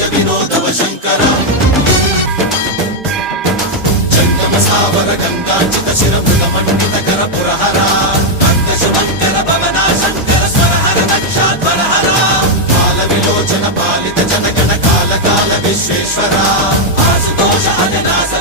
हास्य विनोदव शङ्कर जङ्गम स्थावर गङ्गाचित शिर मृगमण्डित कर पुरहरा शुभङ्कर भवना शङ्कर स्वरहर दक्षाध्वरहरा काल विलोचन पालित जनगण काल काल विश्वेश्वरा आशुतोष अजनास